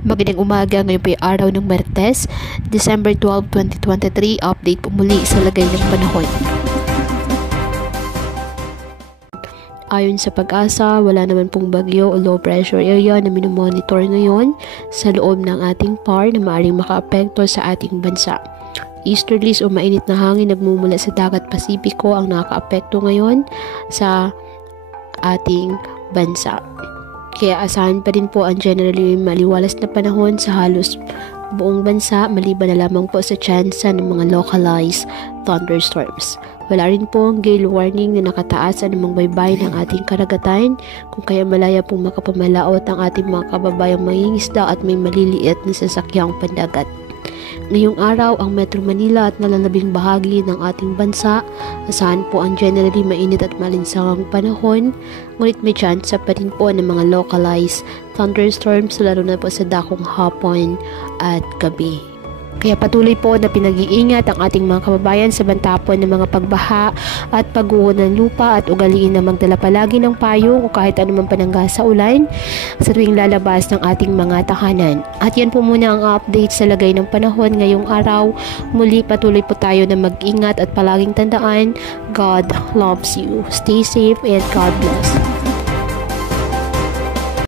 Magandang umaga, ngayon po yung araw ng Martes, December 12, 2023. Update po muli sa lagay ng panahon. Ayon sa Pag-asa, wala naman pong bagyo o low pressure area na minomonitor ngayon sa loob ng ating PAR na maaaring makaapekto sa ating bansa. Easterlies o mainit na hangin nagmumula sa dagat Pasipiko ang nakakaapekto ngayon sa ating bansa. Kaya asahan pa rin po ang generally maliwalas na panahon sa halos buong bansa, maliban na lamang po sa tsansa ng mga localized thunderstorms. Wala rin po ang gale warning na nakataas sa anumang baybayin ng ating karagatan, kung kaya malaya pong makapamalaot ang ating mga kababayang mangingisda at may maliliit na sasakyang pandagat. Ngayong araw, ang Metro Manila at nalalabing bahagi ng ating bansa, asahan po ang generally mainit at malinsangang panahon, ngunit may chance pa rin po ng mga localized thunderstorms lalo na po sa dakong hapon at gabi. Kaya patuloy po na pinag-iingat ang ating mga kababayan sa bantapon ng mga pagbaha at pagguho ng lupa at ugaliin na magdala palagi ng payong o kahit anumang panangga sa ulan sa tuwing lalabas ng ating mga tahanan. At yan po muna ang update sa lagay ng panahon ngayong araw. Muli patuloy po tayo na mag-ingat at palaging tandaan, God loves you. Stay safe and God bless.